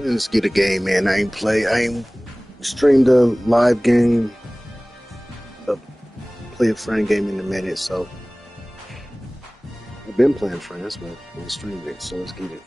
Let's get a game, man. I ain't streamed a live game, a play a friend game in a minute, so I've been playing friends, but I ain't streamed it, so let's get it.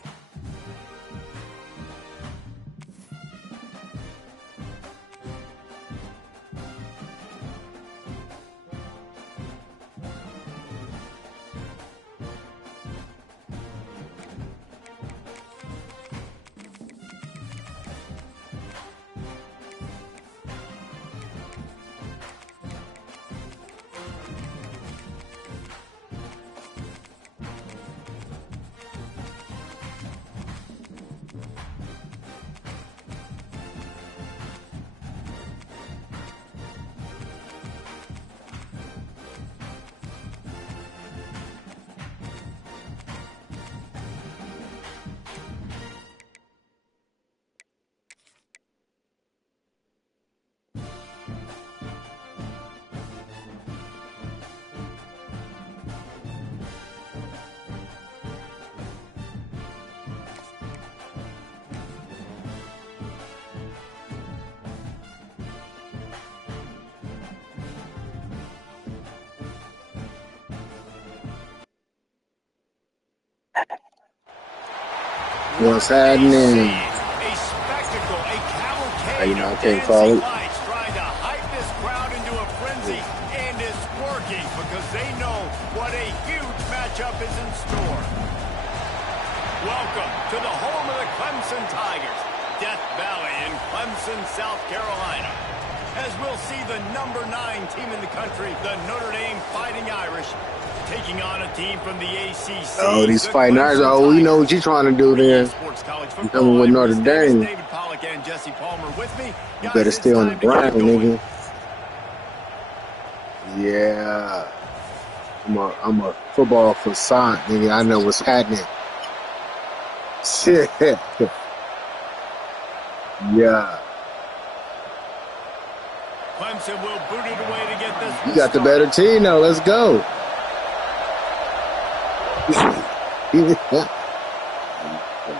What's happening? A spectacle, a You cavalcade know, I of can't call dancing it. lights trying to hype this crowd into a frenzy, and it's working because they know what a huge matchup is in store. Welcome to the home of the Clemson Tigers, Death Valley in Clemson, South Carolina. As we'll see the number 9 team in the country, the Notre Dame Fighting Irish, taking on a team from the ACC. Oh, these Fighting Irish. Oh, you know what you're trying to do there. You coming with Notre Dame. David Pollack and Jesse Palmer with me. You better stay on the ground, nigga. Yeah. I'm a football facade, nigga. I know what's happening. Shit. Yeah. Clemson will boot it away to get this. You got the better team now. Let's go.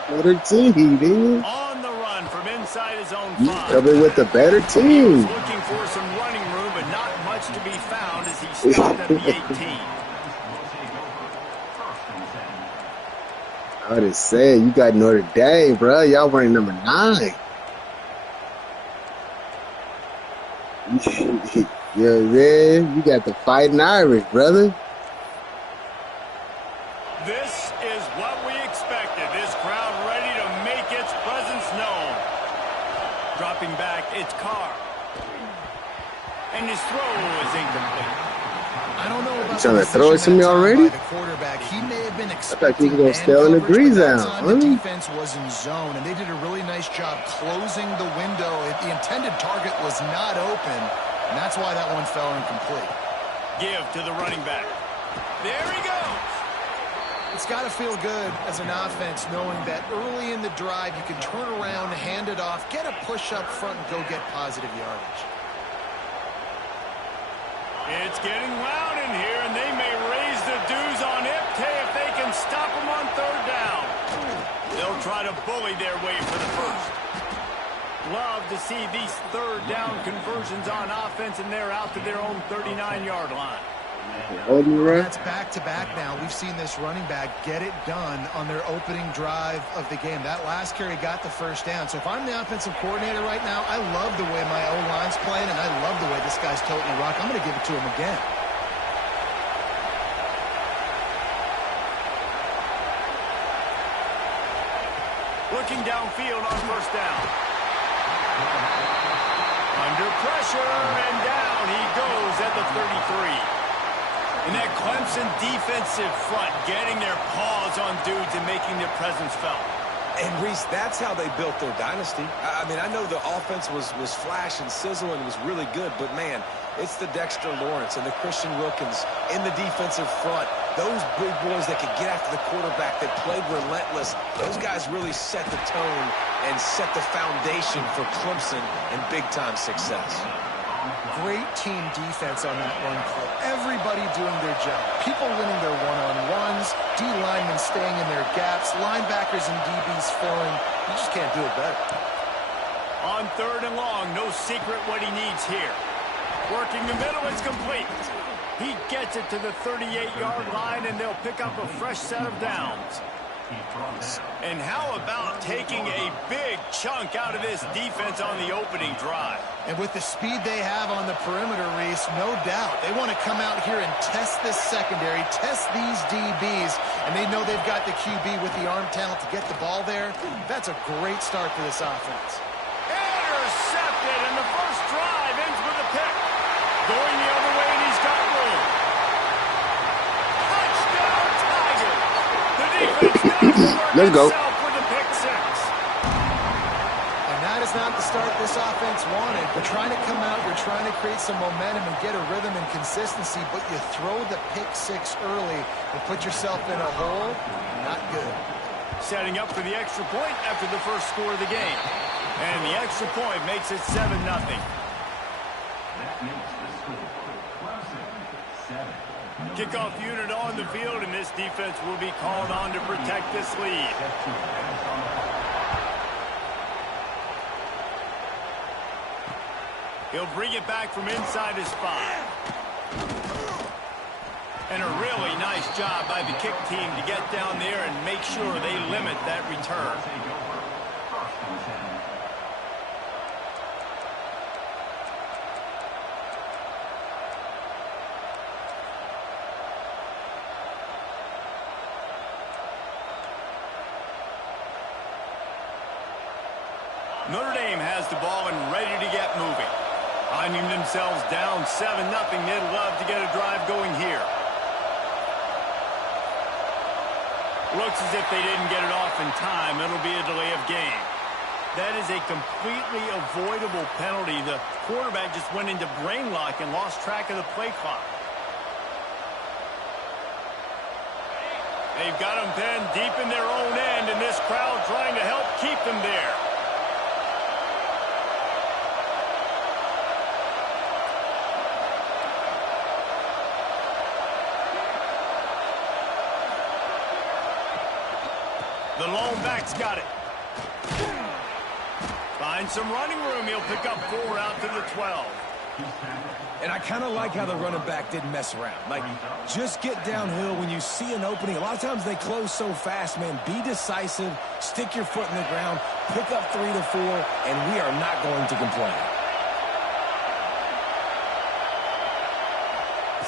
Better team, dude. On the run from inside his own You 5. coming with the better He was team. looking for some running room, but not much to be found as he stopped at the 18. I just said, you got Notre Dame, bro. Y'all wearing number 9. Yeah, man. You got the Fighting Irish, brother. This is what we expected. This crowd ready to make its presence known. Dropping back, it's Carr. And his throw is incomplete. I don't know about You trying to throw it to me already? The quarterback. He may have been I thought you expecting were going to stay on the breeze out. out. The defense was in zone, and they did a really nice job closing the window. The intended target was not open, and that's why that one fell incomplete. Give to the running back. There he goes. It's got to feel good as an offense knowing that early in the drive you can turn around, hand it off, get a push up front, and go get positive yardage. It's getting loud in here, and they may raise the dues on Ipte if they can stop them on 3rd down. They'll try to bully their way for the first. Love to see these 3rd down conversions on offense, and they're out to their own 39-yard line. That's back-to-back now. We've seen this running back get it done on their opening drive of the game. That last carry got the 1st down. So if I'm the offensive coordinator right now, I love the way my O-line's playing, and I love the way this guy's toting the rock. I'm going to give it to him again. Looking downfield on 1st down. Under pressure, and down he goes at the 33. And that Clemson defensive front getting their paws on dudes and making their presence felt. And, Reese, that's how they built their dynasty. I mean, I know the offense was flash and sizzle and was really good, but, man, it's the Dexter Lawrence and the Christian Wilkins in the defensive front. Those big boys that could get after the quarterback, that played relentless, those guys really set the tone and set the foundation for Clemson and big-time success. Great team defense on that run call. Everybody doing their job. People winning their one-on-ones, D linemen staying in their gaps, linebackers and DBs filling. You just can't do it better. On 3rd and long, no secret what he needs here. Working the middle, it's complete. He gets it to the 38-yard line, and they'll pick up a fresh set of downs. And how about taking a big chunk out of this defense on the opening drive? And with the speed they have on the perimeter, Reese, no doubt, they want to come out here and test this secondary, test these DBs, and they know they've got the QB with the arm talent to get the ball there. That's a great start for this offense. Intercepted, and the first drive ends with a pick. Going the other way, and he's got room. Touchdown, Tiger! The defense Let's go. with a pick six. And that is not the start this offense wanted. You're trying to come out, you're trying to create some momentum and get a rhythm and consistency, but you throw the pick six early and put yourself in a hole. Not good. Setting up for the extra point after the first score of the game. And the extra point makes it 7-0. Kickoff unit on the field, and this defense will be called on to protect this lead. He'll bring it back from inside his 5. And a really nice job by the kick team to get down there and make sure they limit that return. Notre Dame has the ball and ready to get moving. Finding themselves down 7-0, they'd love to get a drive going here. Looks as if they didn't get it off in time. It'll be a delay of game. That is a completely avoidable penalty. The quarterback just went into brain lock and lost track of the play clock. They've got them pinned deep in their own end, and this crowd trying to help keep them there. The lone back's got it. Finds some running room. He'll pick up 4 out to the 12. And I kind of like how the running back didn't mess around. Like, just get downhill when you see an opening. A lot of times they close so fast, man. Be decisive. Stick your foot in the ground. Pick up 3 to 4, and we are not going to complain.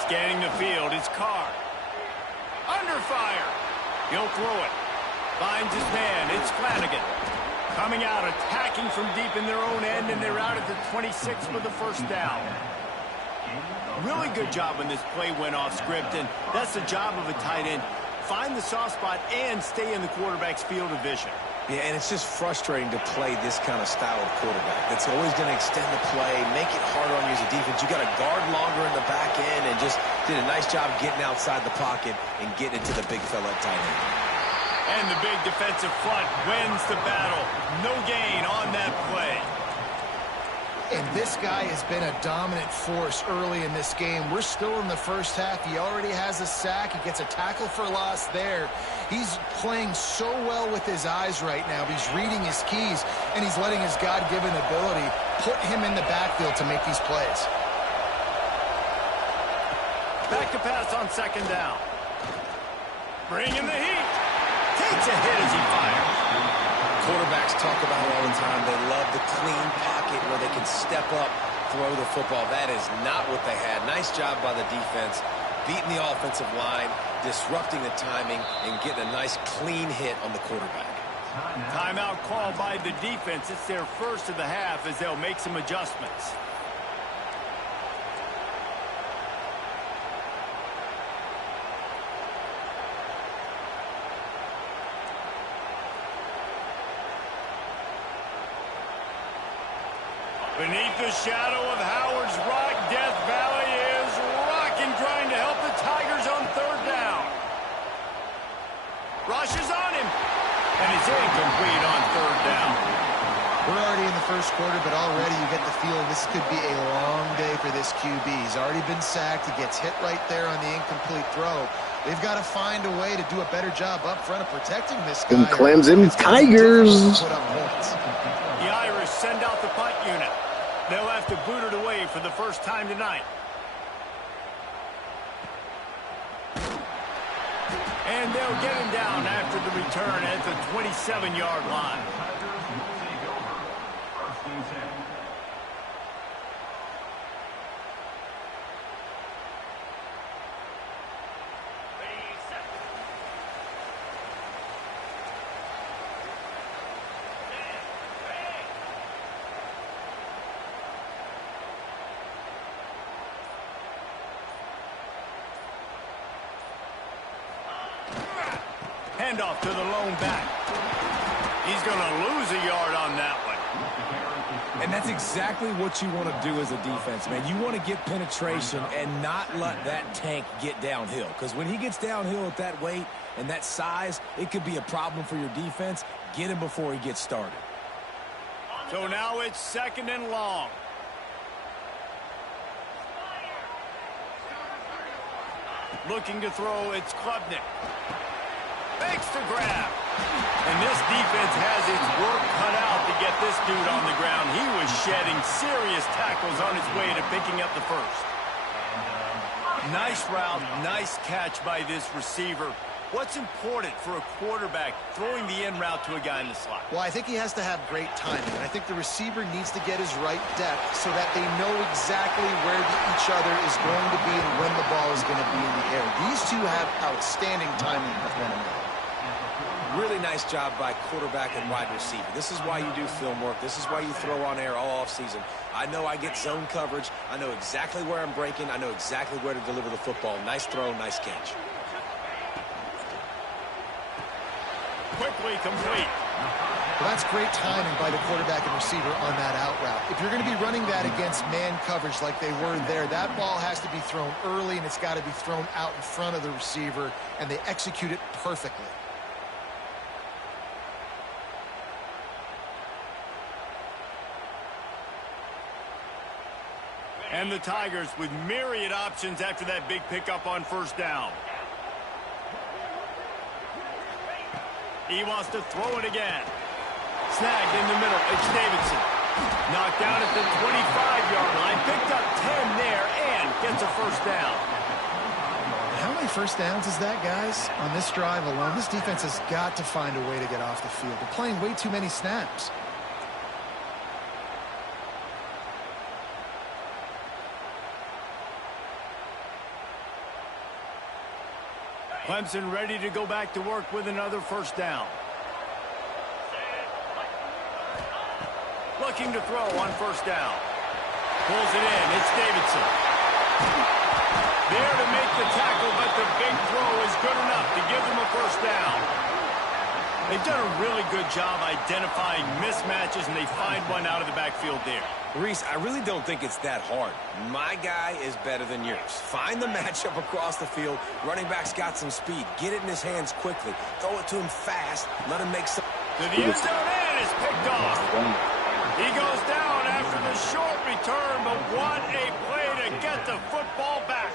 Scanning the field, it's Carr. Under fire. He'll throw it. Finds his man. It's Flanagan. Coming out, attacking from deep in their own end, and they're out at the 26 for the first down. Really good job when this play went off script, and that's the job of a tight end. Find the soft spot and stay in the quarterback's field of vision. Yeah, and it's just frustrating to play this kind of style of quarterback. That's always going to extend the play, make it harder on you as a defense. You got to guard longer in the back end, and just did a nice job getting outside the pocket and getting into the big fella at tight end. And the big defensive front wins the battle. No gain on that play. And this guy has been a dominant force early in this game. We're still in the first half. He already has a sack. He gets a tackle for loss there. He's playing so well with his eyes right now. He's reading his keys, and he's letting his God-given ability put him in the backfield to make these plays. Back to pass on second down. Bringing the heat. Takes a hit as he fires. Quarterbacks talk about it all the time. They love the clean pocket where they can step up, throw the football. That is not what they had. Nice job by the defense, beating the offensive line, disrupting the timing, and getting a nice clean hit on the quarterback. Timeout called by the defense. It's their first of the half as they'll make some adjustments. Beneath the shadow of Howard's Rock, Death Valley is rocking, trying to help the Tigers on third down. Rushes on him, and it's incomplete on third down. We're already in the first quarter, but already you get the feeling this could be a long day for this QB. He's already been sacked. He gets hit right there on the incomplete throw. They've got to find a way to do a better job up front of protecting this guy. And Clemson Tigers. Put up points. The Irish send out the punt unit. They'll have to boot it away for the first time tonight. And they'll get him down after the return at the 27-yard line. Handoff to the lone back. He's going to lose a yard on that one. And that's exactly what you want to do as a defense, man. You want to get penetration and not let that tank get downhill. Because when he gets downhill at that weight and that size, it could be a problem for your defense. Get him before he gets started. So now it's 2nd and long. Looking to throw, it's Klubnik. Makes the grab. And this defense has its work cut out to get this dude on the ground. He was shedding serious tackles on his way to picking up the first. Nice route, nice catch by this receiver. What's important for a quarterback throwing the in route to a guy in the slot? Well, I think he has to have great timing. And I think the receiver needs to get his right depth so that they know exactly where each other is going to be and when the ball is going to be in the air. These two have outstanding timing with one another. Really nice job by quarterback and wide receiver. This is why you do film work. This is why you throw on air all offseason. I know I get zone coverage. I know exactly where I'm breaking. I know exactly where to deliver the football. Nice throw, nice catch. Quickly complete. Well, that's great timing by the quarterback and receiver on that out route. If you're going to be running that against man coverage like they were there, that ball has to be thrown early, and it's got to be thrown out in front of the receiver, and they execute it perfectly. And the Tigers with myriad options after that big pickup on 1st down. He wants to throw it again. Snagged in the middle. It's Davidson. Knocked down at the 25-yard line. Picked up 10 there and gets a 1st down. How many 1st downs is that, guys? On this drive alone, this defense has got to find a way to get off the field. They're playing way too many snaps. Clemson ready to go back to work with another 1st down. Looking to throw on 1st down. Pulls it in. It's Davidson. There to make the tackle, but the big throw is good enough to give them a 1st down. They've done a really good job identifying mismatches, and they find one out of the backfield there. Reese, I really don't think it's that hard. My guy is better than yours. Find the matchup across the field. Running back's got some speed. Get it in his hands quickly. Throw it to him fast. Let him make some... To the end zone and is picked off. He goes down after the short return, but what a play to get the football back.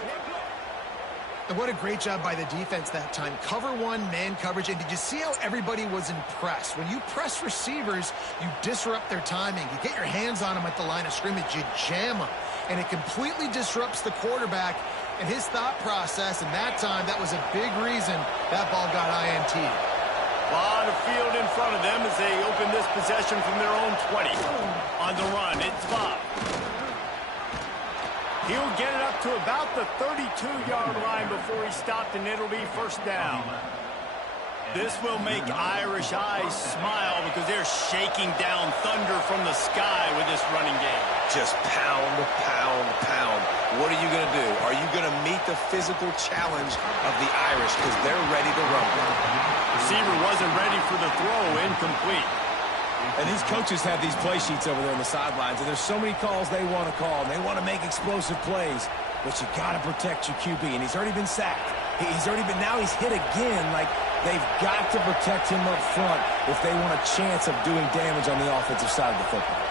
And what a great job by the defense that time. Cover one, man coverage. And did you see how everybody was impressed? When you press receivers, you disrupt their timing. You get your hands on them at the line of scrimmage. You jam them. And it completely disrupts the quarterback and his thought process. And that time, that was a big reason that ball got INT'd. A lot of field in front of them as they open this possession from their own 20. On the run, it's Bob. He'll get it up to about the 32-yard line before he stopped, and it'll be 1st down. This will make Irish eyes smile because they're shaking down thunder from the sky with this running game. Just pound, pound, pound. What are you going to do? Are you going to meet the physical challenge of the Irish because they're ready to run? Receiver wasn't ready for the throw, incomplete. And these coaches have these play sheets over there on the sidelines, and there's so many calls they want to call, and they want to make explosive plays. But you got to protect your QB, and he's already been sacked. He's already been, now he's hit again. Like, They've got to protect him up front if they want a chance of doing damage on the offensive side of the football.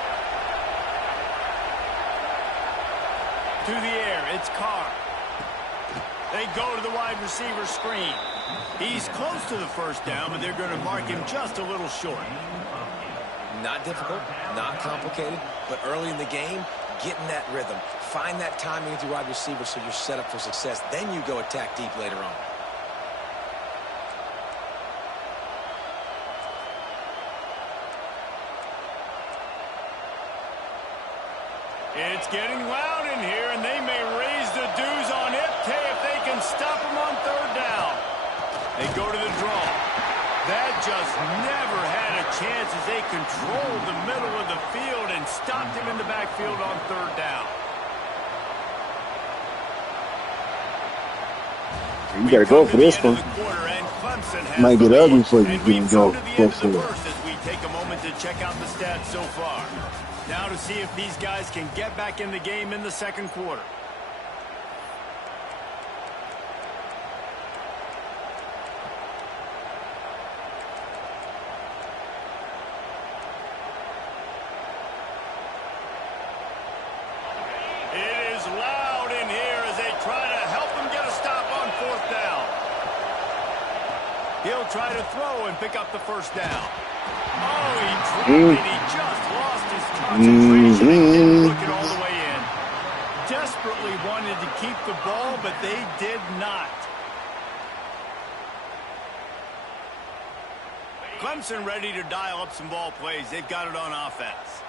To the air, it's Carr. They go to the wide receiver screen. He's close to the first down, but they're going to mark him just a little short. Not difficult, not complicated, but early in the game, get in that rhythm. Find that timing with your wide receiver so you're set up for success. Then you go attack deep later on. It's getting loud in here, and they may raise the dues on Ipte if they can stop him on third down. They go to the draw. That just never had a chance as they controlled the middle of the field and stopped him in the backfield on third down. You gotta go for this one. Might get ugly for you if you go for it. As we take a moment to check out the stats so far. Now to see if these guys can get back in the game in the second quarter. It is loud in here as they try to help him get a stop on fourth down. He'll try to throw and pick up the first down. Oh, he dropped it. He just lost his concentration and didn't look it all the way in. Desperately wanted to keep the ball, but they did not. Clemson ready to dial up some ball plays. They've got it on offense.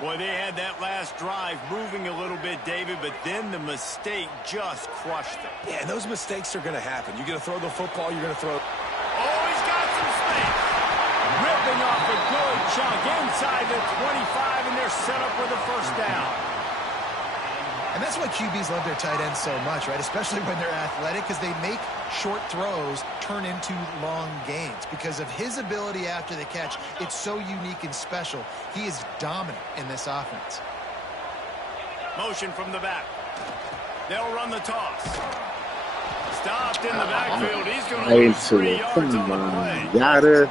Boy, they had that last drive moving a little bit, David, but then the mistake just crushed them. Yeah, and those mistakes are going to happen. You're going to throw the football, you're going to throw... Oh, he's got some space. Ripping off a good chunk inside the 25, and they're set up with a first down. And that's why QBs love their tight ends so much, right? Especially when they're athletic, because they make short throws turn into long gains. Because of his ability after the catch, it's so unique and special. He is dominant in this offense. Motion from the back. They'll run the toss. Stopped in the backfield. He's going to lose 3 yards on the play.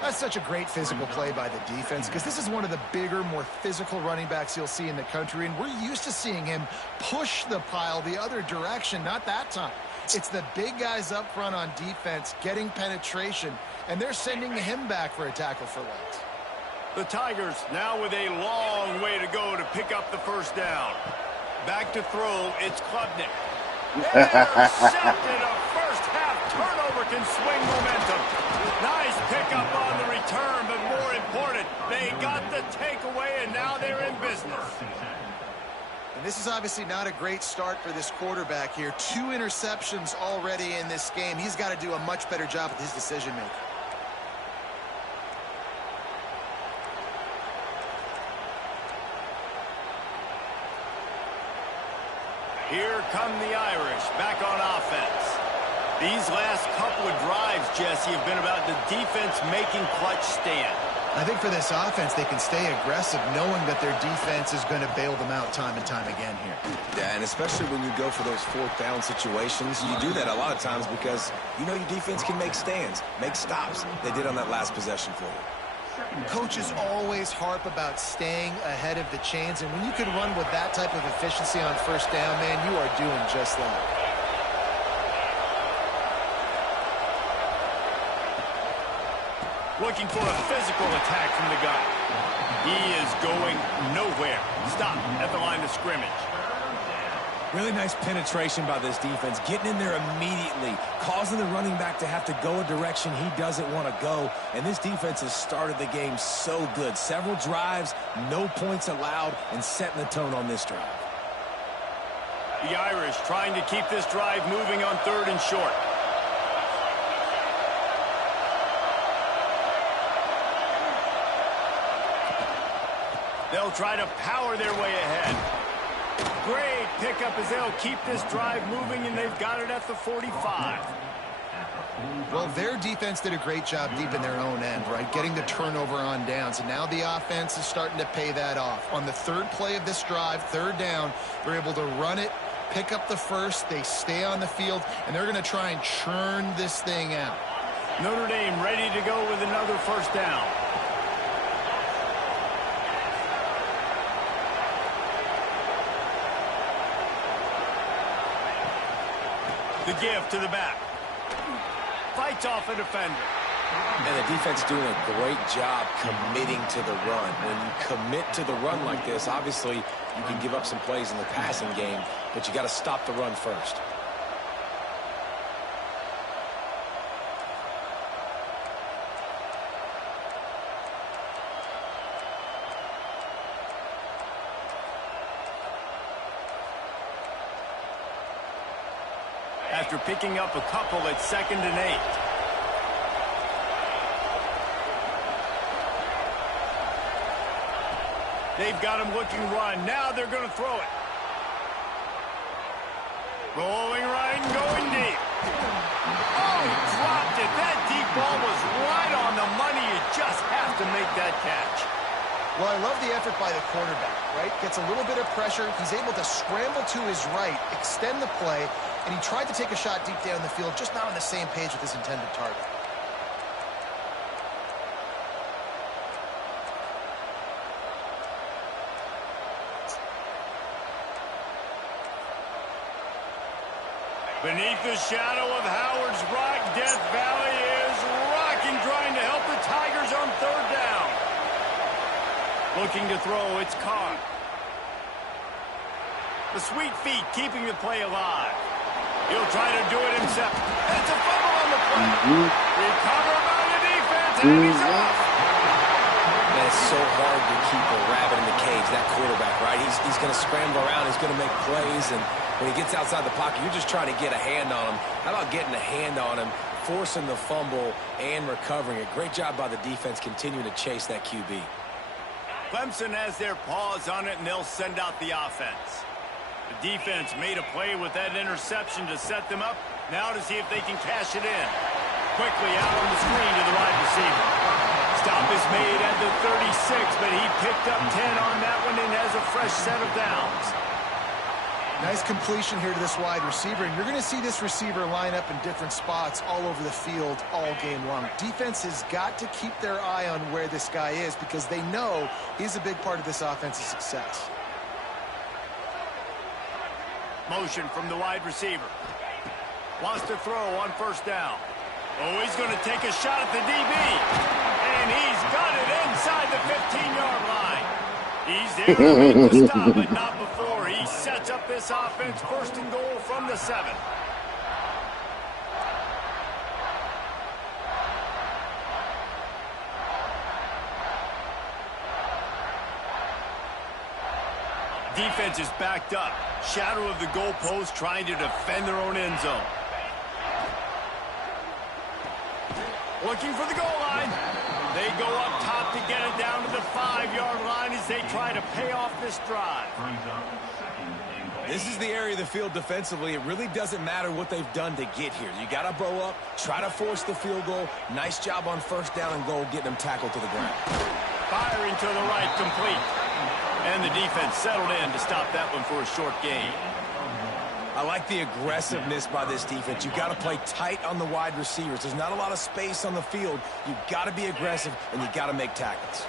That's such a great physical play by the defense because this is one of the bigger, more physical running backs you'll see in the country, and we're used to seeing him push the pile the other direction. Not that time. It's the big guys up front on defense getting penetration, and they're sending him back for a tackle for loss. The Tigers now with a long way to go to pick up the first down. Back to throw, it's Klubnik. Intercepted. A first-half turnover can swing momentum. Nice pickup on the return, but more important, they got the takeaway, and now they're in business. And this is obviously not a great start for this quarterback here. 2 interceptions already in this game. He's got to do a much better job with his decision-making. Here come the Irish back on offense. These last couple of drives, Jesse, have been about the defense making clutch stand. I think for this offense, they can stay aggressive knowing that their defense is going to bail them out time and time again here. Yeah, and especially when you go for those fourth down situations, you do that a lot of times because you know your defense can make stands, make stops. They did on that last possession for you. Coaches always harp about staying ahead of the chains, and when you can run with that type of efficiency on first down, man, you are doing just that. Looking for a physical attack from the guy. He is going nowhere. Stop at the line of scrimmage. Really nice penetration by this defense, getting in there immediately, causing the running back to have to go a direction he doesn't want to go. And this defense has started the game so good. Several drives, no points allowed, and setting the tone on this drive. The Irish trying to keep this drive moving on 3rd and short. They'll try to power their way ahead. Great pickup as they'll keep this drive moving, and they've got it at the 45. Well, their defense did a great job deep in their own end, right? Getting the turnover on downs, and now the offense is starting to pay that off. On the 3rd play of this drive, 3rd down, they're able to run it, pick up the first, they stay on the field, and they're going to try and churn this thing out. Notre Dame ready to go with another first down. The give to the back. Fights off a defender. And the defense doing a great job committing to the run. When you commit to the run like this, obviously you can give up some plays in the passing game, but you got to stop the run first. After picking up a couple at 2nd and 8. They've got him looking run. Now they're going to throw it. Rolling right and going deep. Oh, he dropped it. That deep ball was right on the money. You just have to make that catch. Well, I love the effort by the quarterback, right? Gets a little bit of pressure. He's able to scramble to his right, extend the play, and he tried to take a shot deep down the field, just not on the same page with his intended target. Beneath the shadow of Howard's Rock, Death Valley is rocking, trying to help the Tigers on 3rd down. Looking to throw, it's caught. The sweet feet keeping the play alive. He'll try to do it himself. That's a fumble on the play. Recovered by the defense, and he's off. Man, it's so hard to keep a rabbit in the cage, that quarterback, right? He's going to scramble around, he's going to make plays, and when he gets outside the pocket, you're just trying to get a hand on him. How about getting a hand on him, forcing the fumble, and recovering it? Great job by the defense continuing to chase that QB. Clemson has their paws on it, and they'll send out the offense. The defense made a play with that interception to set them up. Now to see if they can cash it in. Quickly out on the screen to the wide receiver. Stop is made at the 36, but he picked up 10 on that one and has a fresh set of downs. Nice completion here to this wide receiver, and you're going to see this receiver line up in different spots all over the field all game long. Defense has got to keep their eye on where this guy is because they know he's a big part of this offense's success. Motion from the wide receiver. Wants to throw on 1st down. Oh, he's going to take a shot at the DB. And he's got it inside the 15-yard line. He's there to stop, but not before. He sets up this offense 1st and goal from the 7. Defense is backed up. Shadow of the goalpost trying to defend their own end zone. Looking for the goal line. They go up top to get it down to the 5-yard line as they try to pay off this drive. This is the area of the field defensively. It really doesn't matter what they've done to get here. You got to bow up, try to force the field goal. Nice job on 1st down and goal, getting them tackled to the ground. Firing to the right, complete. And the defense settled in to stop that one for a short gain. I like the aggressiveness by this defense. You've got to play tight on the wide receivers. There's not a lot of space on the field. You've got to be aggressive, and you've got to make tackles.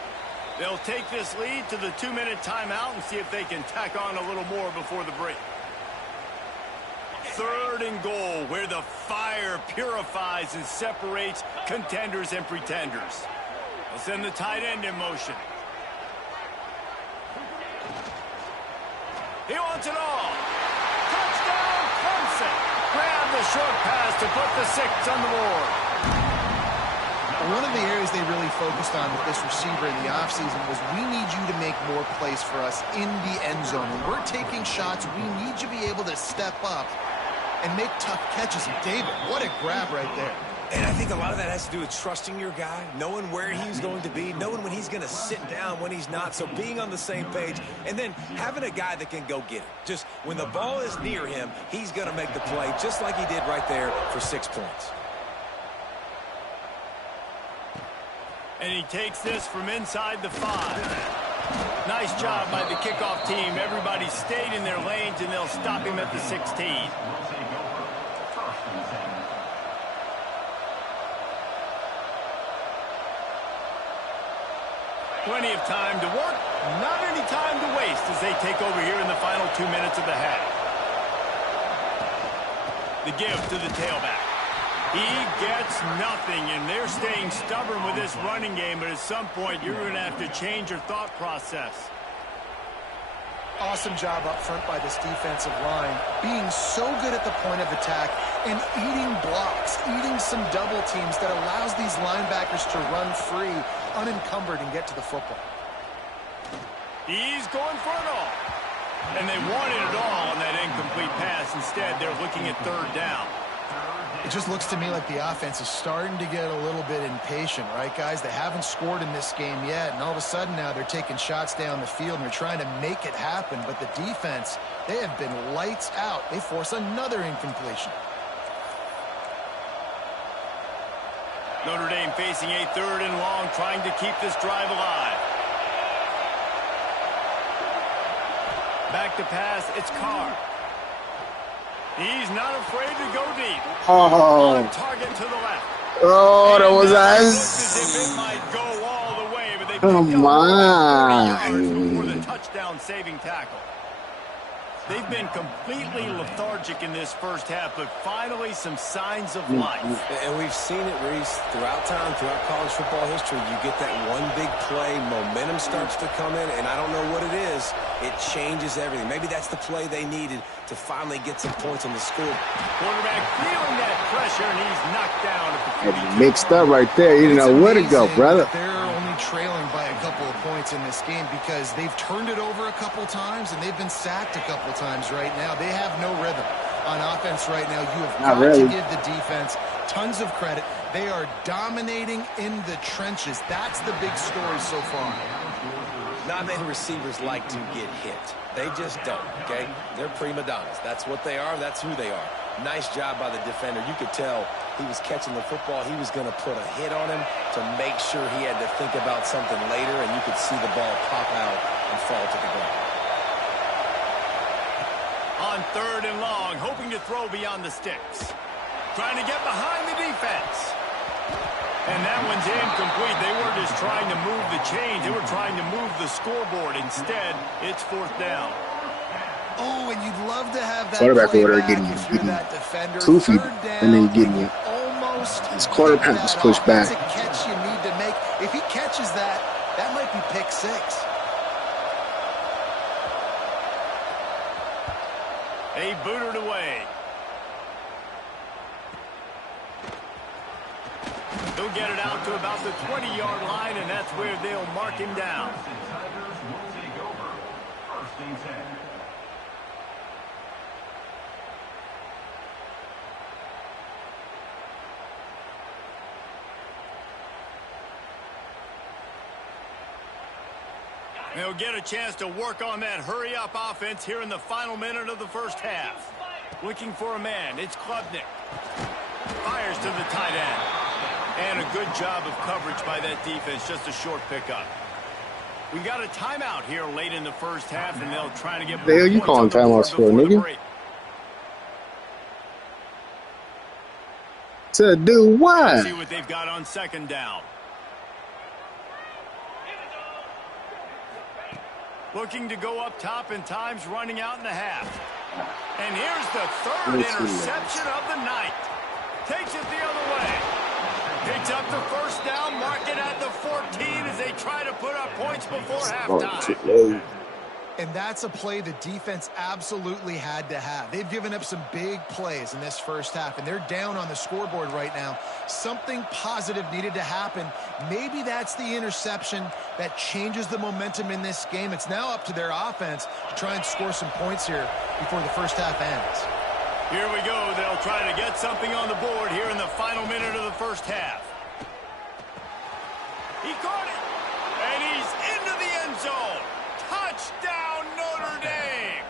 They'll take this lead to the 2-minute timeout and see if they can tack on a little more before the break. 3rd and goal, where the fire purifies and separates contenders and pretenders. They'll send the tight end in motion. He wants it all. Touchdown, Clemson. Grab the short pass to put the 6 on the board. One of the areas they really focused on with this receiver in the offseason was we need you to make more plays for us in the end zone. When we're taking shots, we need you to be able to step up and make tough catches. And David, what a grab right there. And I think a lot of that has to do with trusting your guy, knowing where he's going to be, knowing when he's going to sit down, when he's not. So being on the same page, and then having a guy that can go get it. Just when the ball is near him, he's going to make the play, just like he did right there for 6 points. And he takes this from inside the 5. Nice job by the kickoff team. Everybody stayed in their lanes, and they'll stop him at the 16. Plenty of time to work, not any time to waste as they take over here in the final 2 minutes of the half. The give to the tailback. He gets nothing, and they're staying stubborn with this running game, but at some point you're going to have to change your thought process. Awesome job up front by this defensive line, being so good at the point of attack and eating blocks, eating some double teams that allows these linebackers to run free, unencumbered, and get to the football. He's going for it all. And they wanted it all on that incomplete pass. Instead, they're looking at third down. It just looks to me like the offense is starting to get a little bit impatient, right, guys? They haven't scored in this game yet, and all of a sudden now they're taking shots down the field and they're trying to make it happen. But the defense, they have been lights out. They force another incompletion. Notre Dame facing a 3rd and long, trying to keep this drive alive. Back to pass, it's Carr. He's not afraid to go deep. Oh. On target to the left. Oh, that was us. As if it might go all the way, but they Come on. 30 yards before the touchdown-saving tackle. They've been completely lethargic in this first half, but finally some signs of life. And we've seen it, Reese, throughout time, throughout college football history. You get that one big play, momentum starts to come in, and I don't know what it is. It changes everything. Maybe that's the play they needed to finally get some points on the score. Quarterback feeling that pressure, and he's knocked down at the 42. Mixed up right there. You didn't know where to go, brother. They're only trailing by a couple of points in this game because they've turned it over a couple times and they've been sacked a couple times right now. They have no rhythm on offense right now. You have got to give the defense tons of credit. They are dominating in the trenches. That's the big story so far. Not many receivers like to get hit. They just don't, okay? They're prima donnas. That's what they are. That's who they are. Nice job by the defender. You could tell he was catching the football. He was going to put a hit on him to make sure he had to think about something later, and you could see the ball pop out and fall to the ground. On 3rd and long, hoping to throw beyond the sticks. Trying to get behind the defense. And that one's incomplete. They weren't just trying to move the chains. They were trying to move the scoreboard. Instead, it's 4th down. Oh, and you'd love to have that quarterback play order back getting if you're that defender. 2 feet, and then you're getting almost his quarterback was pushed back. That's a catch you need to make. If he catches that, that might be pick 6. They booted away. He'll get it out to about the 20-yard line, and that's where they'll mark him down. They'll get a chance to work on that hurry-up offense here in the final minute of the first half. Looking for a man. It's Klubnik. Fires to the tight end. And a good job of coverage by that defense. Just a short pickup. We got a timeout here late in the first half, and they'll try to get more you calling timeouts for, nigga? To do what? See what they've got on 2nd down. Looking to go up top, and time's running out in the half. And here's the 3rd interception of the night. Takes it the other way. Picks up the 1st down, mark it at the 14 as they try to put up points before halftime. And that's a play the defense absolutely had to have. They've given up some big plays in this first half, and they're down on the scoreboard right now. Something positive needed to happen. Maybe that's the interception that changes the momentum in this game. It's now up to their offense to try and score some points here before the first half ends. Here we go. They'll try to get something on the board here in the final minute of the first half. He caught it, and he's into the end zone. Touchdown, Notre Dame.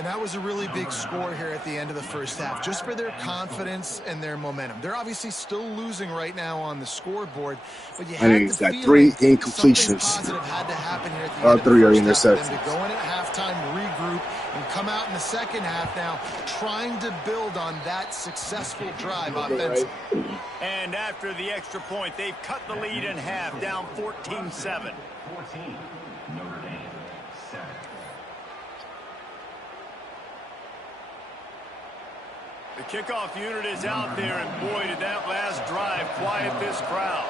And I that was a really big score here at the end of the first half, just for their confidence and their momentum. They're obviously still losing right now on the scoreboard, but you had the got feeling 3 something incompletions. positive had to happen here at the All end of the 3 are first half for them interceptions. to go in at halftime, regroup, and come out in the second half now trying to build on that successful drive offensively. And after the extra point, they've cut the lead in half, down 14-7. The kickoff unit is out there, and boy, did that last drive quiet this crowd.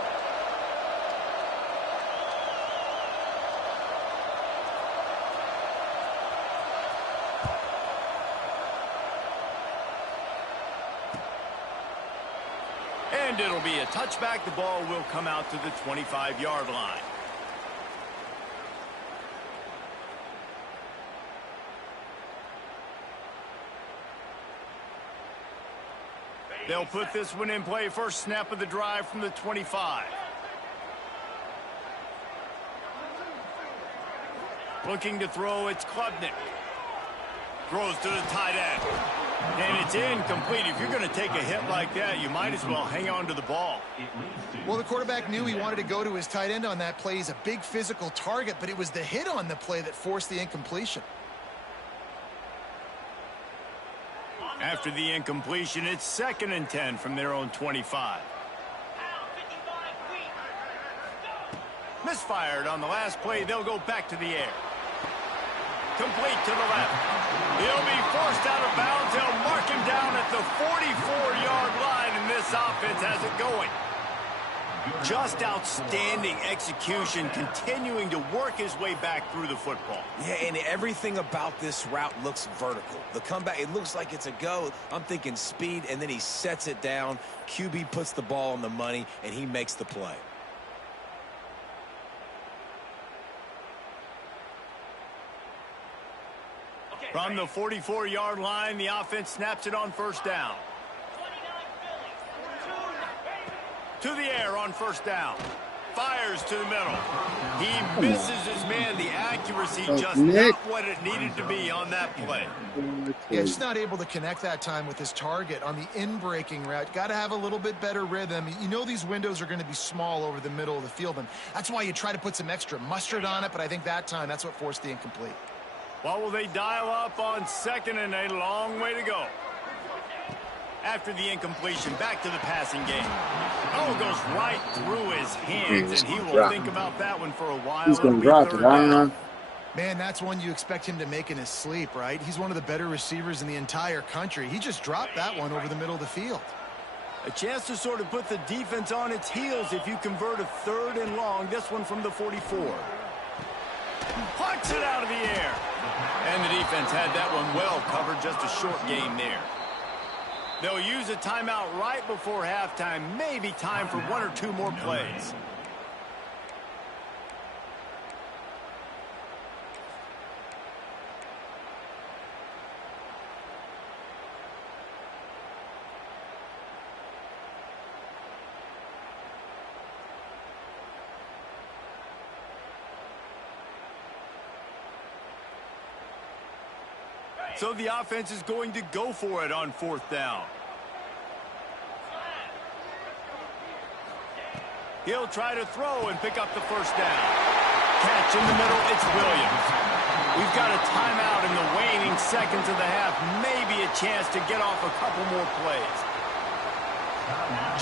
And it'll be a touchback. The ball will come out to the 25-yard line. They'll put this one in play. First snap of the drive from the 25. Looking to throw, it's Klubnik. Throws to the tight end. And it's incomplete. If you're going to take a hit like that, you might as well hang on to the ball. Well, the quarterback knew he wanted to go to his tight end on that play. He's a big physical target, but it was the hit on the play that forced the incompletion. After the incompletion, it's 2nd and 10 from their own 25. Misfired on the last play. They'll go back to the air. Complete to the left. He'll be forced out of bounds. They'll mark him down at the 44-yard line, and this offense has it going. Just outstanding execution, continuing to work his way back through the football. Yeah, and everything about this route looks vertical. The comeback, it looks like it's a go. I'm thinking speed, and then he sets it down. QB puts the ball on the money, and he makes the play. From the 44-yard line, the offense snaps it on first down. To the air on first down. Fires to the middle. He misses his man. The accuracy just not what it needed to be on that play. Yeah, just not able to connect that time with his target on the in-breaking route. Got to have a little bit better rhythm. You know these windows are going to be small over the middle of the field, and that's why you try to put some extra mustard on it, but I think that time that's what forced the incomplete. Well, will they dial up on 2nd and a long way to go? After the incompletion, back to the passing game. Oh, it goes right through his hands, and he will think about that one for a while. He's going to drop it. Man, that's one you expect him to make in his sleep, right? He's one of the better receivers in the entire country. He just dropped that one over the middle of the field. A chance to sort of put the defense on its heels if you convert a 3rd and long. This one from the 44. Plucks it out of the air. And the defense had that one well covered. Just a short game there. They'll use a timeout right before halftime. Maybe time for 1 or 2 more plays. So the offense is going to go for it on 4th down. He'll try to throw and pick up the first down. Catch in the middle, it's Williams. We've got a timeout in the waning seconds of the half. Maybe a chance to get off a couple more plays.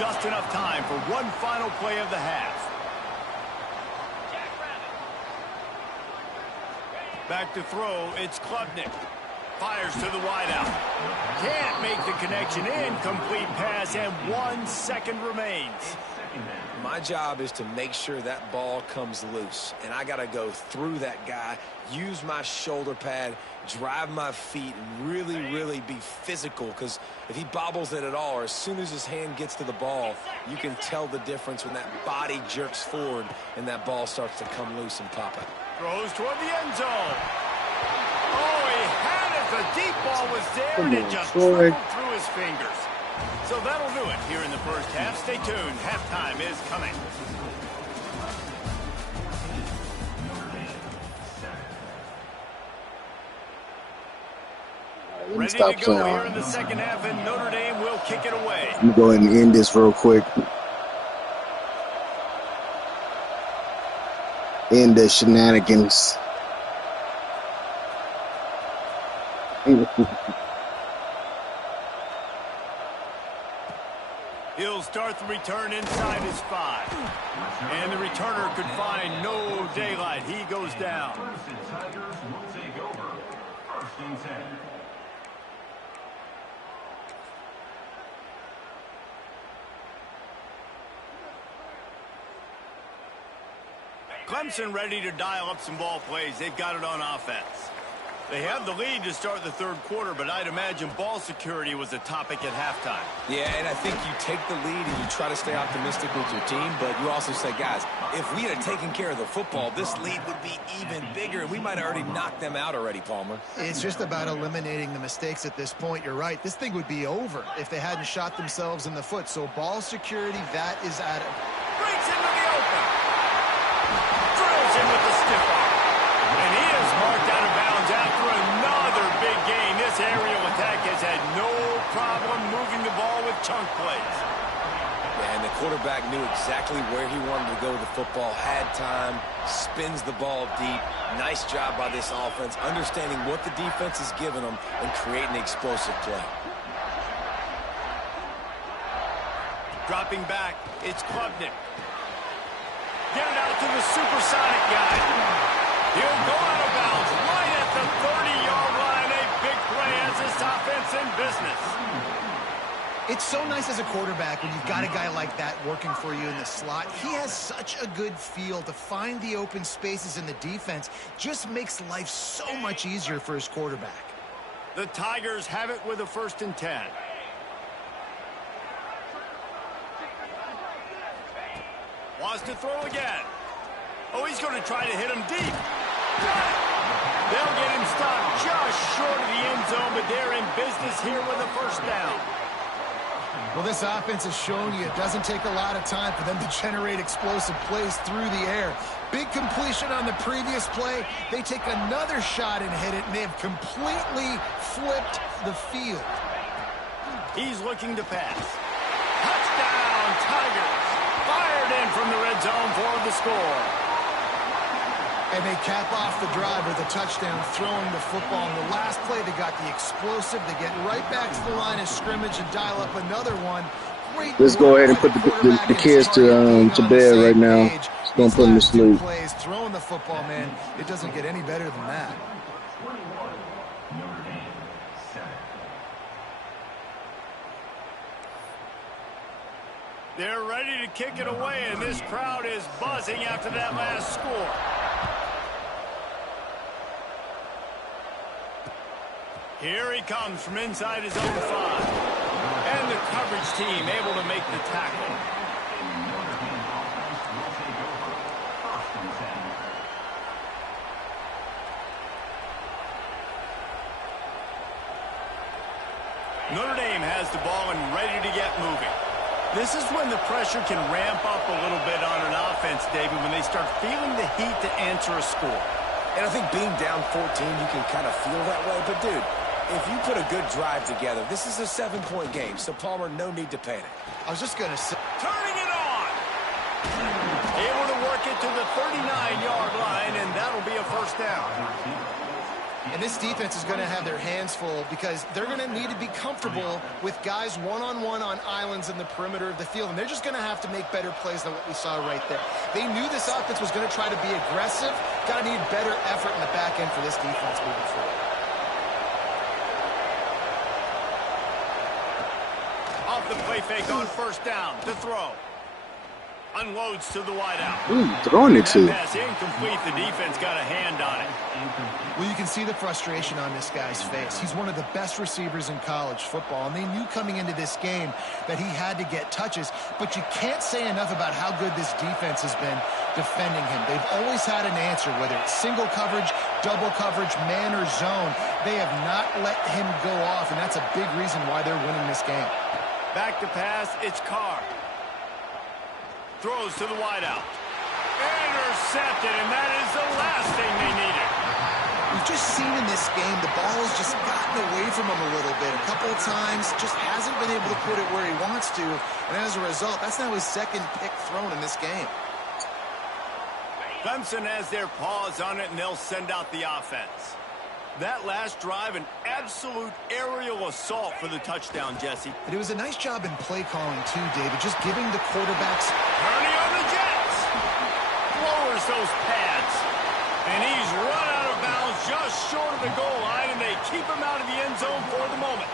Just enough time for one final play of the half. Back to throw, it's Klubnik. Fires to the wideout. Can't make the connection. Incomplete pass, and 1 second remains. My job is to make sure that ball comes loose, and I got to go through that guy, use my shoulder pad, drive my feet, and really, really be physical, because if he bobbles it at all, or as soon as his hand gets to the ball, you can tell the difference when that body jerks forward and that ball starts to come loose and pop out. Throws toward the end zone. Oh, he had it. The deep ball was there, and it just trickled through his fingers. So that'll do it here in the first half. Stay tuned. Halftime is coming. Let me Ready to stop go here playing. in the second half, and Notre Dame will kick it away. Let me go ahead and end this real quick. End the shenanigans. He'll start the return inside his 5. And the returner could find no daylight. He goes down. Clemson ready to dial up some ball plays. They've got it on offense. They have the lead to start the third quarter, but I'd imagine ball security was a topic at halftime. Yeah, and I think you take the lead and you try to stay optimistic with your team, but you also say, guys, if we had taken care of the football, this lead would be even bigger, and we might have already knocked them out already, Palmer. It's just about eliminating the mistakes at this point. You're right. This thing would be over if they hadn't shot themselves in the foot. So ball security, that is at it. Breaks into the open. Drills in with the stiff arm. And he is marked out of bounds after another big gain. This aerial attack has had no problem moving the ball with chunk plays. And the quarterback knew exactly where he wanted to go with the football, had time, spins the ball deep. Nice job by this offense, understanding what the defense is giving them and creating the explosive play. Dropping back, it's Klubnik. Get it out to the supersonic guy. He'll go out of bounds right at the 30-yard line. A big play as this offense in business. It's so nice as a quarterback when you've got a guy like that working for you in the slot. He has such a good feel to find the open spaces in the defense. Just makes life so much easier for his quarterback. The Tigers have it with a 1st and 10. Wants to throw again. Oh, he's going to try to hit him deep. Got it. They'll get him stopped just short of the end zone, but they're in business here with a 1st down. Well, this offense has shown you it doesn't take a lot of time for them to generate explosive plays through the air. Big completion on the previous play. They take another shot and hit it, and they have completely flipped the field. He's looking to pass. Touchdown, Tigers. Fired in from the red zone for the score. And they cap off the drive with a touchdown, throwing the football. In the last play, they got the explosive. They get right back to the line of scrimmage and dial up another one. Great. Let's go ahead and put the kids to bed right now. Just gonna put them to sleep. Plays, throwing the football, man. It doesn't get any better than that. They're ready to kick it away, and this crowd is buzzing after that last score. Here he comes from inside his own 5. And the coverage team able to make the tackle. Notre Dame has the ball and ready to get moving. This is when the pressure can ramp up a little bit on an offense, David, when they start feeling the heat to answer a score. And I think being down 14, you can kind of feel that way. But, dude, if you put a good drive together, this is a 7-point game. So, Palmer, no need to panic. I was just going to say. Turning it on. Able to work it to the 39-yard line, and that'll be a 1st down. And this defense is going to have their hands full because they're going to need to be comfortable with guys one-on-one on islands in the perimeter of the field. And they're just going to have to make better plays than what we saw right there. They knew this offense was going to try to be aggressive. Got to need better effort in the back end for this defense moving forward. Off the play fake on 1st down. To throw. Unloads to the wideout. Ooh, throwing it to. Pass incomplete. The defense got a hand on it. Well, you can see the frustration on this guy's face. He's one of the best receivers in college football, and they knew coming into this game that he had to get touches, but you can't say enough about how good this defense has been defending him. They've always had an answer, whether it's single coverage, double coverage, man or zone. They have not let him go off, and that's a big reason why they're winning this game. Back to pass, it's Carr. Throws to the wideout. Intercepted, and that is the last thing they needed. We've We've just seen in this game the ball has just gotten away from him a little bit. A couple of times, just hasn't been able to put it where he wants to. And as a result, that's now his second pick thrown in this game. Clemson has their paws on it, and they'll send out the offense. That last drive, an absolute aerial assault for the touchdown, Jesse. And it was a nice job in play calling, too, David, just giving the quarterbacks... Purdy on the Jets! Lowers those pads. And he's run out of bounds just short of the goal line, and they keep him out of the end zone for the moment.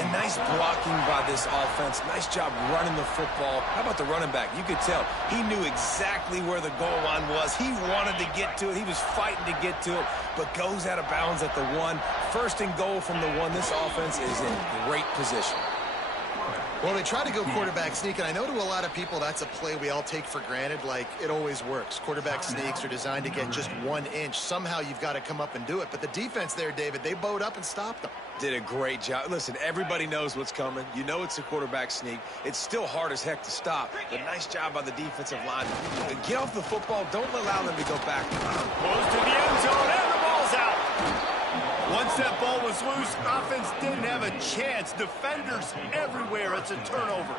And nice blocking by this offense. Nice job running the football. How about the running back? You could tell he knew exactly where the goal line was. He wanted to get to it. He was fighting to get to it, but goes out of bounds at the 1. First and goal from the 1. This offense is in great position. Well, they try to go quarterback sneak, and I know to a lot of people that's a play we all take for granted, like it always works. Quarterback sneaks are designed to get just 1 inch. Somehow you've got to come up and do it. But the defense there, David, they bowed up and stopped them. Did a great job. Listen, everybody knows what's coming. You know it's a quarterback sneak. It's still hard as heck to stop, but nice job by the defensive line. Get off the football. Don't allow them to go back. Close to the end zone, and the ball's out. Once that ball was loose, offense didn't have a chance. Defenders everywhere. It's a turnover.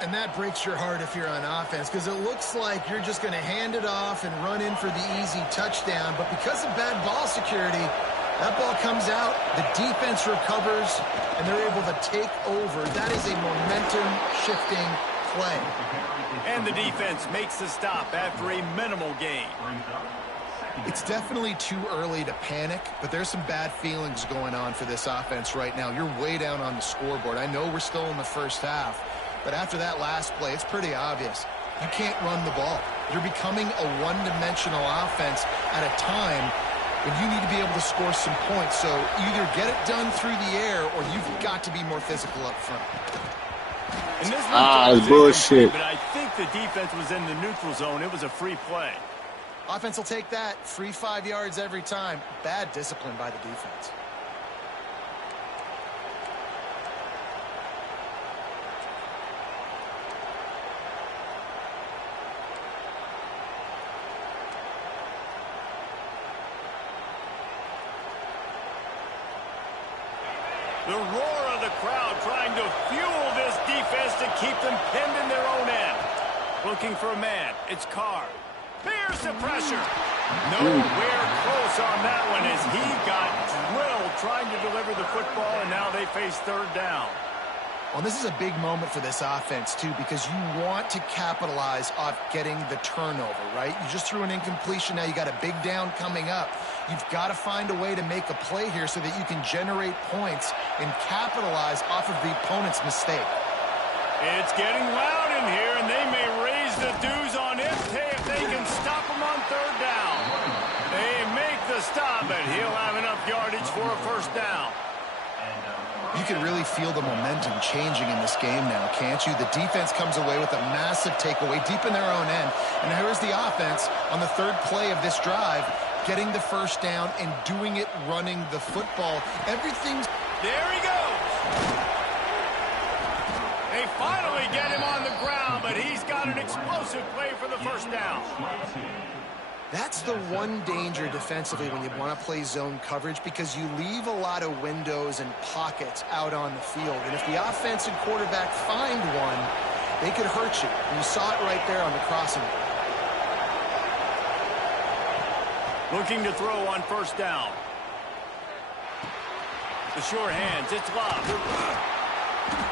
And that breaks your heart if you're on offense, because it looks like you're just going to hand it off and run in for the easy touchdown. But because of bad ball security, that ball comes out, the defense recovers, and they're able to take over. That is a momentum-shifting play. And the defense makes the stop after a minimal gain. It's definitely too early to panic, but there's some bad feelings going on for this offense right now. You're way down on the scoreboard. I know we're still in the first half, but after that last play, it's pretty obvious. You can't run the ball. You're becoming a one-dimensional offense at a time when you need to be able to score some points. So either get it done through the air or you've got to be more physical up front. And this bullshit. But I think the defense was in the neutral zone. It was a free play. Offense will take that. Free 5 yards every time. Bad discipline by the defense. The roar of the crowd trying to fuel this defense to keep them pinned in their own end. Looking for a man. It's Carr. Here's the pressure. Nowhere close on that one as he got drilled trying to deliver the football, and now they face third down. Well, this is a big moment for this offense, too, because you want to capitalize off getting the turnover, right? You just threw an incompletion. Now you got a big down coming up. You've got to find a way to make a play here so that you can generate points and capitalize off of the opponent's mistake. It's getting loud in here, and they may raise the dues on it if they can stop him on third down. They make the stop, but he'll have enough yardage for a first down. You can really feel the momentum changing in this game now, can't you? The defense comes away with a massive takeaway deep in their own end. And here's the offense on the third play of this drive, getting the first down and doing it running the football. Everything's... There he goes. They finally get him on the ground, but he's got an explosive play for the first down. That's the one danger defensively when you want to play zone coverage, because you leave a lot of windows and pockets out on the field. And if the offense and quarterback find one, they could hurt you. And you saw it right there on the crossing. Looking to throw on first down. The sure hands, it's Love.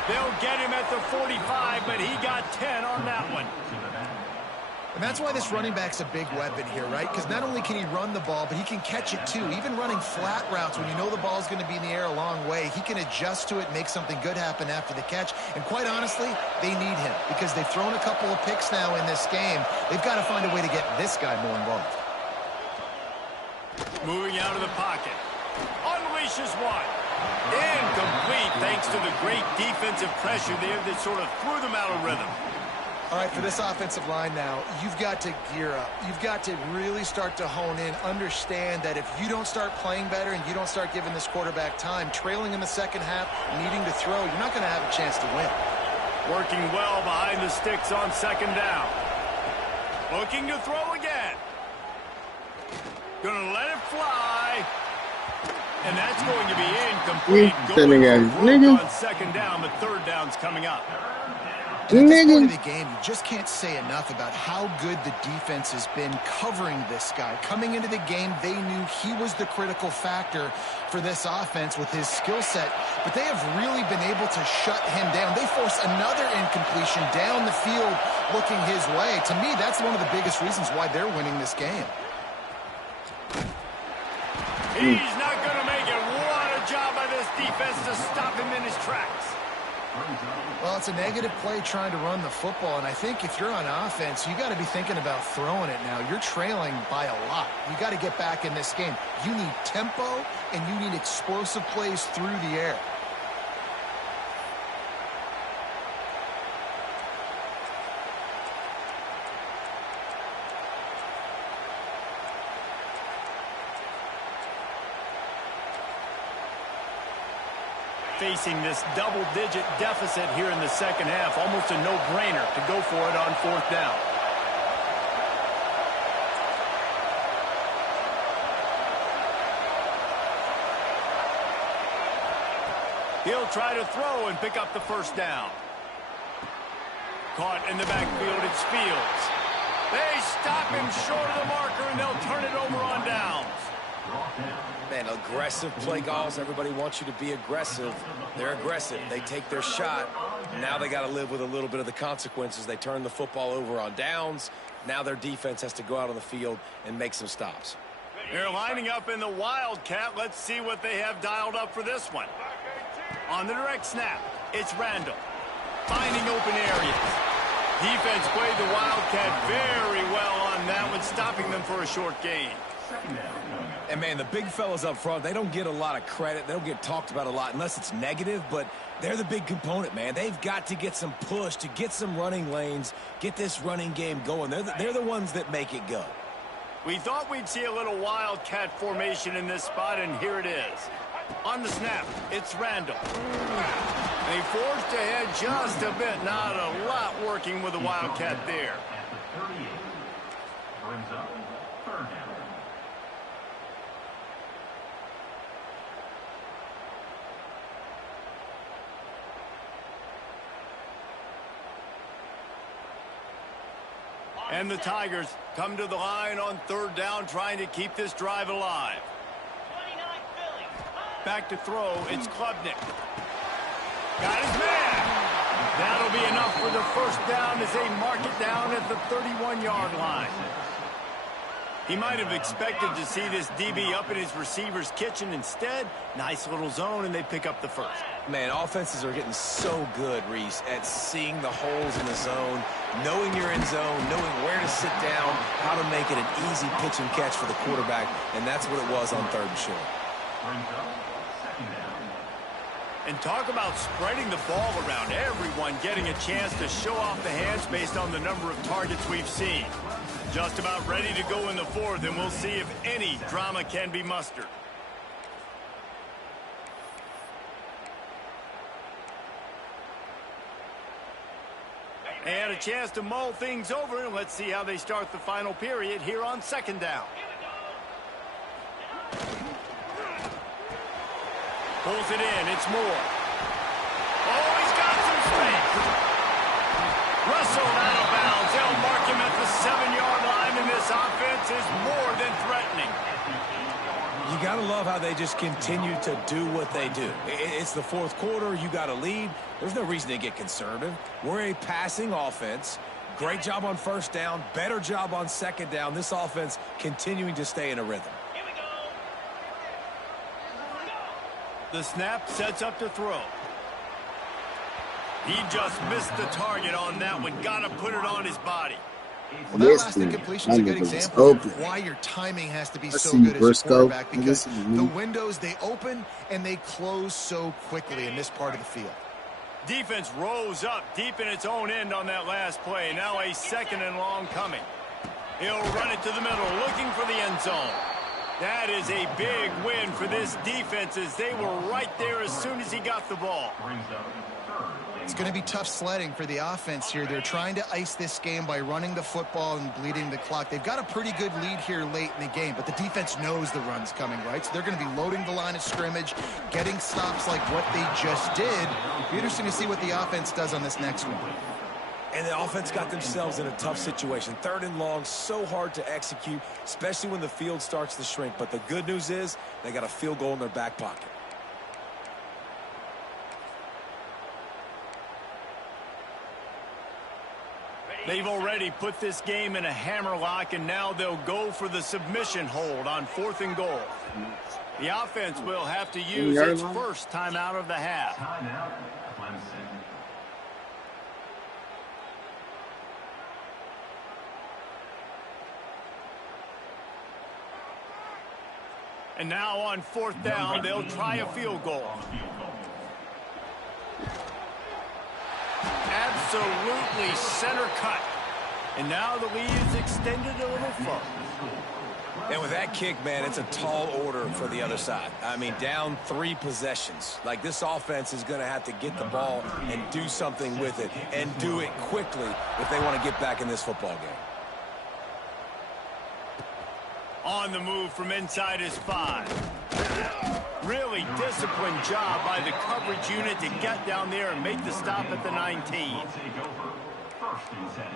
They'll get him at the 45, but he got 10 on that one. And that's why this running back's a big weapon here, right? Because not only can he run the ball, but he can catch it too. Even running flat routes when you know the ball's going to be in the air a long way, he can adjust to it, make something good happen after the catch. And quite honestly, they need him because they've thrown a couple of picks now in this game. They've got to find a way to get this guy more involved. Moving out of the pocket. Unleashes one. Incomplete thanks to the great defensive pressure there that sort of threw them out of rhythm. All right, for this offensive line now, you've got to gear up. You've got to really start to hone in, understand that if you don't start playing better and you don't start giving this quarterback time, trailing in the second half, needing to throw, you're not going to have a chance to win. Working well behind the sticks on second down. Looking to throw again. Gonna let it fly, play. And that's going to be incomplete. Going on second down, but third down's coming up. At this point of the game, you just can't say enough about how good the defense has been covering this guy. Coming into the game, they knew he was the critical factor for this offense with his skill set, but they have really been able to shut him down. They force another incompletion down the field looking his way. To me, that's one of the biggest reasons why they're winning this game. He's not going to make it. What a job by this defense to stop him in his tracks. Well, it's a negative play trying to run the football, and I think if you're on offense, you got to be thinking about throwing it now. You're trailing by a lot. You got to get back in this game. You need tempo, and you need explosive plays through the air. Facing this double-digit deficit here in the second half. Almost a no-brainer to go for it on fourth down. He'll try to throw and pick up the first down. Caught in the backfield, it's Fields. They stop him short of the marker, and they'll turn it over on downs. Man, aggressive play calls. Everybody wants you to be aggressive. They're aggressive. They take their shot. Now they got to live with a little bit of the consequences. They turn the football over on downs. Now their defense has to go out on the field and make some stops. They're lining up in the Wildcat. Let's see what they have dialed up for this one. On the direct snap, it's Randall. Finding open areas. Defense played the Wildcat very well on that one, stopping them for a short gain. And, man, the big fellas up front, they don't get a lot of credit. They don't get talked about a lot unless it's negative, but they're the big component, man. They've got to get some push, to get some running lanes, get this running game going. They're the ones that make it go. We thought we'd see a little Wildcat formation in this spot, and here it is. On the snap, it's Randall. They forced ahead just a bit. Not a lot working with the Wildcat there. And the Tigers come to the line on third down, trying to keep this drive alive. Back to throw, it's Klubnik. Got his man. That'll be enough for the first down as they mark it down at the 31-yard line. He might have expected to see this DB up in his receiver's kitchen. Instead, nice little zone, and they pick up the first. Man, offenses are getting so good, Reese, at seeing the holes in the zone, knowing you're in zone, knowing where to sit down, how to make it an easy pitch and catch for the quarterback, and that's what it was on third and short. And talk about spreading the ball around. Everyone getting a chance to show off the hands based on the number of targets we've seen. Just about ready to go in the fourth, and we'll see if any drama can be mustered. And a chance to mull things over, and let's see how they start the final period here on second down. Pulls it in, it's Moore. Oh, he's got some space. Russell out of bounds. They'll mark him at the 7-yard line, and this offense is more than threatening. You got to love how they just continue to do what they do. It's the fourth quarter. You got to lead. There's no reason to get conservative. We're a passing offense. Great job on first down. Better job on second down. This offense continuing to stay in a rhythm. The snap sets up to throw. He just missed the target on that one. Got to put it on his body. Well, that last incompletion is a good example of why your timing has to be so good as a quarterback, because the windows, they open and they close so quickly in this part of the field. Defense rose up deep in its own end on that last play. Now a second and long coming. He'll run it to the middle, looking for the end zone. That is a big win for this defense, as they were right there as soon as he got the ball. It's going to be tough sledding for the offense here. They're trying to ice this game by running the football and bleeding the clock. They've got a pretty good lead here late in the game, but the defense knows the run's coming, right? So they're going to be loading the line of scrimmage, getting stops like what they just did. It'll be interesting to see what the offense does on this next one. And the offense got themselves in a tough situation. 3rd and long, so hard to execute, especially when the field starts to shrink. But the good news is they got a field goal in their back pocket. They've already put this game in a hammerlock, and now they'll go for the submission hold on 4th and goal. The offense will have to use its first timeout of the half. Timeout, Clemson. And now on 4th down, they'll try a field goal. Absolutely center cut. And now the lead is extended a little further. And with that kick, man, it's a tall order for the other side. I mean, down 3 possessions. Like, this offense is going to have to get the ball and do something with it, and do it quickly if they want to get back in this football game. On the move from inside his 5. Really disciplined job by the coverage unit to get down there and make the stop at the 19. We'll take over 1st and 10.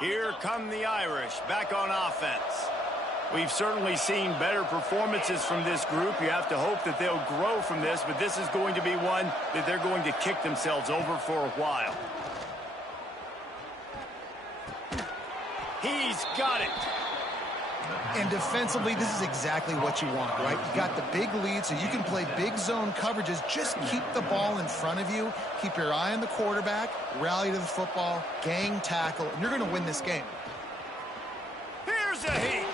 Here come the Irish back on offense. We've certainly seen better performances from this group. You have to hope that they'll grow from this, but this is going to be one that they're going to kick themselves over for a while. He's got it. And defensively, this is exactly what you want, right? You got the big lead, so you can play big zone coverages. Just keep the ball in front of you. Keep your eye on the quarterback. Rally to the football. Gang tackle. And you're going to win this game. Here's a heat.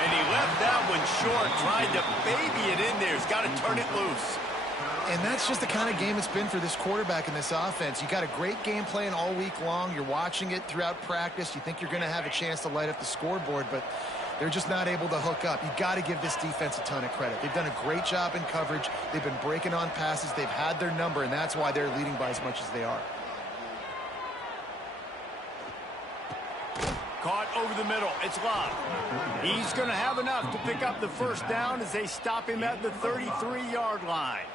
And he left that one short. Tried to baby it in there. He's got to turn it loose. And that's just the kind of game it's been for this quarterback in this offense. You got a great game plan all week long. You're watching it throughout practice. You think you're going to have a chance to light up the scoreboard, but they're just not able to hook up. You got to give this defense a ton of credit. They've done a great job in coverage. They've been breaking on passes. They've had their number, and that's why they're leading by as much as they are. Caught over the middle. It's Love. He's going to have enough to pick up the 1st down as they stop him at the 33-yard line.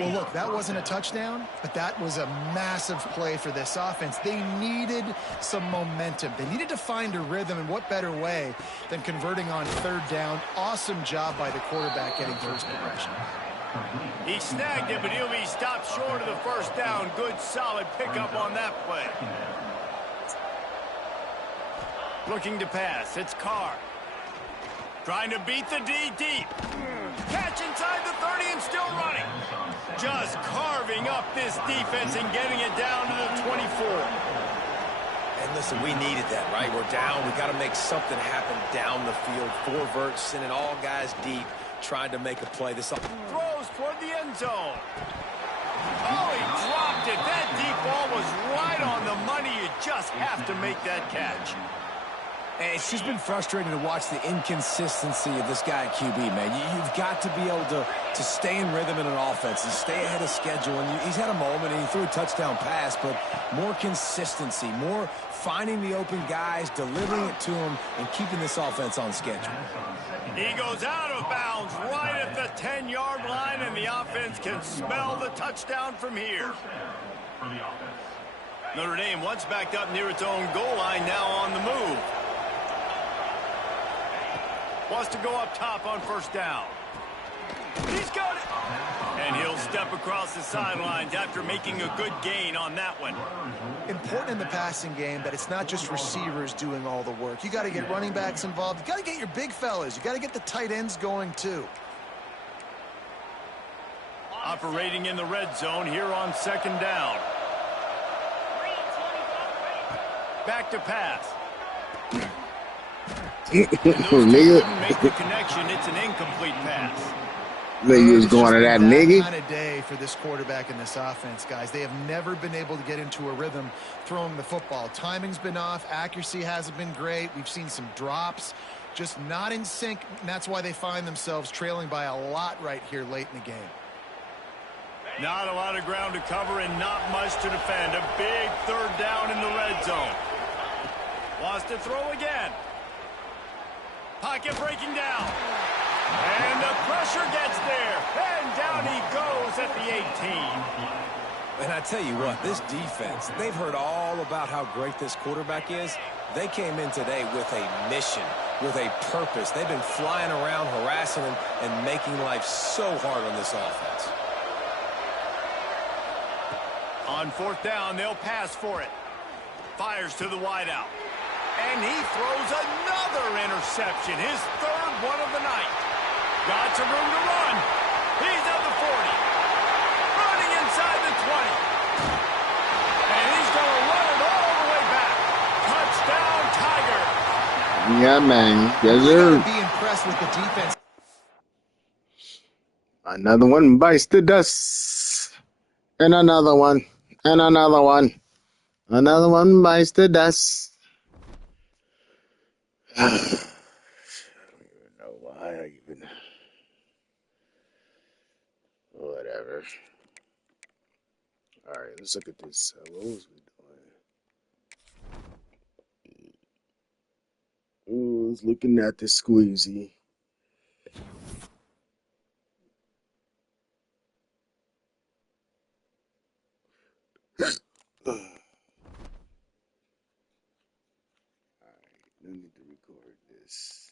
Well, look, that wasn't a touchdown, but that was a massive play for this offense. They needed some momentum. They needed to find a rhythm, and what better way than converting on 3rd down. Awesome job by the quarterback getting through his progression. He snagged it, but he'll be stopped short of the 1st down. Good, solid pickup on that play. Looking to pass. It's Carr. Trying to beat the D deep. Catch inside the 30 and still running. Just carving up this defense and getting it down to the 24. And listen, we needed that, right? We're down. We got to make something happen down the field. 4 verts, sending all guys deep, trying to make a play. This throws toward the end zone. Oh, he dropped it. That deep ball was right on the money. You just have to make that catch. And it's just been frustrating to watch the inconsistency of this guy at QB, man. You've got to be able to stay in rhythm in an offense and stay ahead of schedule. And he's had a moment, and he threw a touchdown pass, but more consistency, more finding the open guys, delivering it to them, and keeping this offense on schedule. He goes out of bounds right at the 10-yard line, and the offense can smell the touchdown from here. Notre Dame once backed up near its own goal line, now on the move. Wants to go up top on 1st down. He's got it. And he'll step across the sidelines after making a good gain on that one. Important in the passing game that it's not just receivers doing all the work. You got to get running backs involved. You got to get your big fellas. You got to get the tight ends going too. Operating in the red zone here on 2nd down. Back to pass. Nigga. Make the connection. It's an incomplete pass. Knew you was It's going just to been that that nigga. kind of day for this quarterback and this offense, guys. They have never been able to get into a rhythm throwing the football. Timing's been off. Accuracy hasn't been great. We've seen some drops. Just not in sync, and that's why they find themselves trailing by a lot right here late in the game. Not a lot of ground to cover and not much to defend. A big third down in the red zone. Wants to throw again. Pocket breaking down. And the pressure gets there. And down he goes at the 18. And I tell you what, this defense, they've heard all about how great this quarterback is. They came in today with a mission, with a purpose. They've been flying around, harassing him, and making life so hard on this offense. On fourth down, they'll pass for it. Fires to the wideout. And he throws another interception, his third one of the night. Got some room to run. He's at the 40. Running inside the 20. And he's going to run it all the way back. Touchdown, Tiger. Yeah, man. Yes, You sir. gotta be impressed with the defense. Another one bites the dust. And another one. And another one. Another one bites the dust. I don't even know why I even. Whatever. All right, let's look at this. What was we doing? Ooh, I was looking at the squeezy. All right, I need to record this.